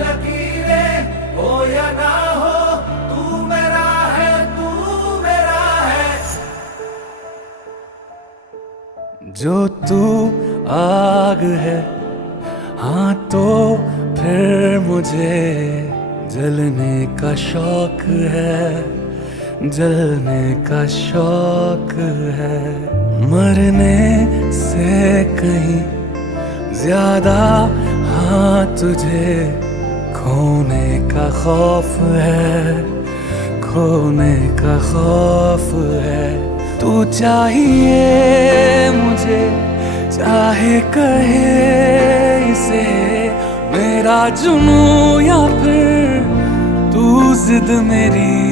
लकीरें हो या ना हो, तू मेरा है, तू मेरा है। जो तू आग है, हाँ तो फिर मुझे जलने का शौक है, जलने का शौक है। मरने से कहीं ज्यादा हाँ तुझे खोने का खौफ है, खोने का खौफ है। तू चाहिए मुझे, चाहे कहे इसे मेरा जुनून या फिर तू जिद मेरी